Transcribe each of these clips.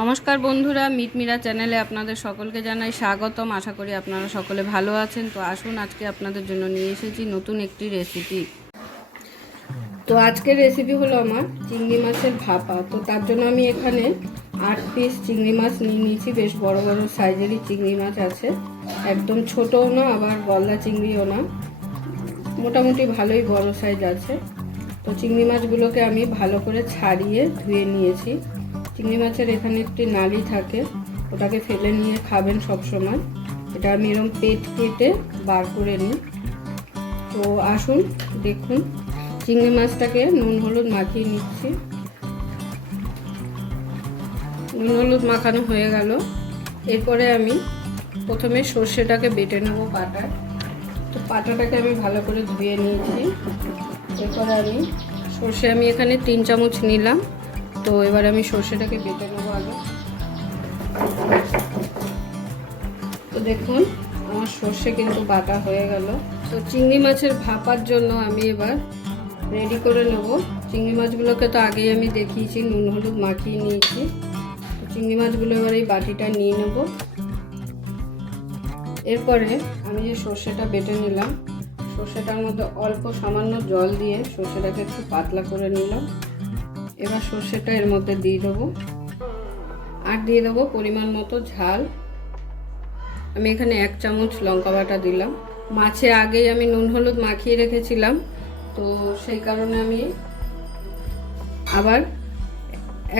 নমস্কার বন্ধুরা, মিটমিরা চ্যানেলে আপনাদের সকলকে জানাই স্বাগতম। আশা করি আপনারা সকলে ভালো আছেন। তো আসুন, আজকে আপনাদের জন্য নিয়ে এসেছি নতুন একটি রেসিপি তো আজকের রেসিপি হলো আমার চিংড়ি মাছের ভাপা। তো তার জন্য আমি এখানে আট পিস চিংড়ি মাছ নিয়ে নিয়েছি। বেশ বড় বড় সাইজেরই চিংড়ি মাছ আছে। একদম ছোটও না, আবার গলদা চিংড়িও না। মোটামুটি ভালোই বড় সাইজ আছে। তো চিংড়ি মাছগুলোকে আমি ভালো করে ছাড়িয়ে ধুয়ে নিয়েছি। চিংড়ি মাছের এখানে একটি নালি থাকে, ওটাকে ফেলে নিয়ে খাবেন সব সময়। এটা আমি এরকম পেট কেটে বার করে নিই। তো আসুন, দেখুন, চিংড়ি মাছটাকে নুন হলুদ মাখিয়ে নিচ্ছি। নুন হলুদ মাখানো হয়ে গেল। এরপরে আমি প্রথমে সর্ষেটাকে বেটে নেব পাটায়। তো পাটাটাকে আমি ভালো করে ধুয়ে নিয়েছি। এরপরে আমি সর্ষে, আমি এখানে তিন চামচ নিলাম। তো এবার আমি সর্ষেটাকে বেটে নেব আগে। তো দেখুন, আমার সর্ষে কিন্তু বাটা হয়ে গেল। তো চিংড়ি মাছের ভাপার জন্য আমি এবার রেডি করে নেব। চিংড়ি মাছগুলোকে তো আগেই আমি দেখিয়েছি, নুন, হলুদ মাখিয়ে নিয়েছি। চিংড়ি মাছগুলো এবার এই বাটিটা নিয়ে নেব। এরপরে আমি যে সর্ষেটা বেটে নিলাম, সর্ষেটার মধ্যে অল্প সামান্য জল দিয়ে সর্ষেটাকে একটু পাতলা করে নিলাম। এবার সর্ষেটা এর মধ্যে দিয়ে দেবো। আর দিয়ে দেবো পরিমাণ মতো ঝাল। আমি এখানে এক চামচ লঙ্কা বাটা দিলাম। মাছে আগেই আমি নুন হলুদ মাখিয়ে রেখেছিলাম। তো সেই কারণে আমি আবার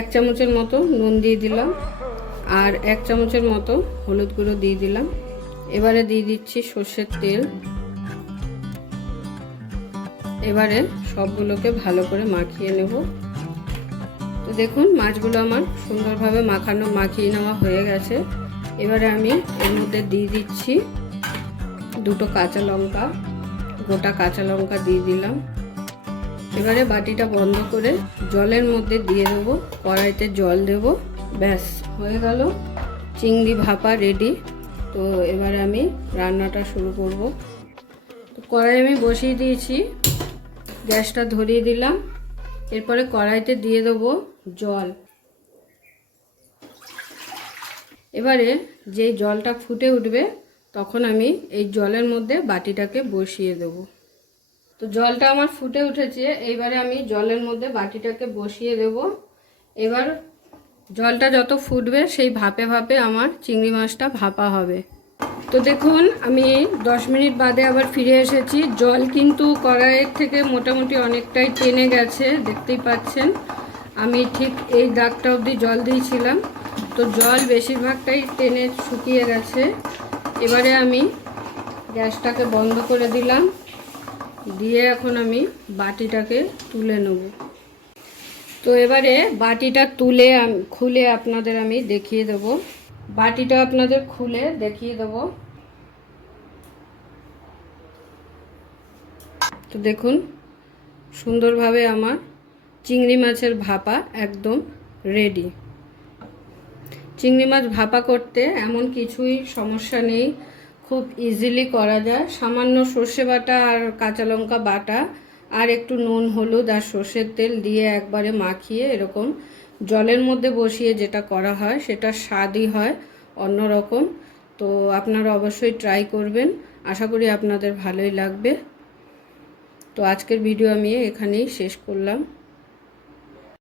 এক চামচের মতো নুন দিয়ে দিলাম। আর এক চামচের মতো হলুদ গুঁড়ো দিয়ে দিলাম। এবারে দিয়ে দিচ্ছি সর্ষের তেল। এবারে সবগুলোকে ভালো করে মাখিয়ে নেব। দেখুন, মাছগুলো আমার সুন্দরভাবে মাখানো, মাখিয়ে নেওয়া হয়ে গেছে। এবারে আমি এর মধ্যে দিয়ে দিচ্ছি দুটো কাঁচা লঙ্কা, গোটা কাঁচা লঙ্কা দিয়ে দিলাম। এবারে বাটিটা বন্ধ করে জলের মধ্যে দিয়ে দেবো, কড়াইতে জল দেব, ব্যাস, হয়ে গেল। চিংড়ি ভাপা রেডি তো এবারে আমি রান্নাটা শুরু করব। তো কড়াই আমি বসিয়ে দিয়েছি, গ্যাসটা ধরিয়ে দিলাম। এরপরে কড়াইতে দিয়ে দেবো জল। এবারে যে জলটা ফুটে উঠবে, তখন আমি এই জলের মধ্যে বাটিটাকে বসিয়ে দেব। তো জলটা আমার ফুটে উঠেছে, এইবারে আমি জলের মধ্যে বাটিটাকে বসিয়ে দেব। এবার জলটা যত ফুটবে, সেই ভাপে ভাপে আমার চিংড়ি মাছটা ভাপা হবে। তো দেখুন, আমি দশ মিনিট বাদে আবার ফিরে এসেছি। জল কিন্তু কড়াইয়ের থেকে মোটামুটি অনেকটাই টেনে গেছে, দেখতেই পাচ্ছেন। আমি ঠিক এই দাগটা অবধি জল দিয়েছিলাম। তো জল বেশিরভাগটাই টেনে শুকিয়ে গেছে। এবারে আমি গ্যাসটাকে বন্ধ করে দিলাম। দিয়ে এখন আমি বাটিটাকে তুলে নেব। তো এবারে বাটিটা তুলে খুলে আপনাদের আমি দেখিয়ে দেবো। বাটিটা আপনাদের খুলে দেখিয়ে দেবো। তো দেখুন, সুন্দরভাবে আমার চিংড়ি মাছের ভাপা একদম রেডি চিংড়ি মাছ ভাপা করতে এমন কিছুই সমস্যা নেই, খুব ইজিলি করা যায়। সামান্য সর্ষে বাটা আর কাঁচা লঙ্কা বাটা আর একটু নুন, হলুদ আর সর্ষের তেল দিয়ে একবারে মাখিয়ে এরকম জলের মধ্যে বসিয়ে যেটা করা হয় সেটা স্বাদই হয় অন্য রকম তো আপনারা অবশ্যই ট্রাই করবেন। আশা করি আপনাদের ভালোই লাগবে। তো আজকের ভিডিও আমি এখানেই শেষ করলাম।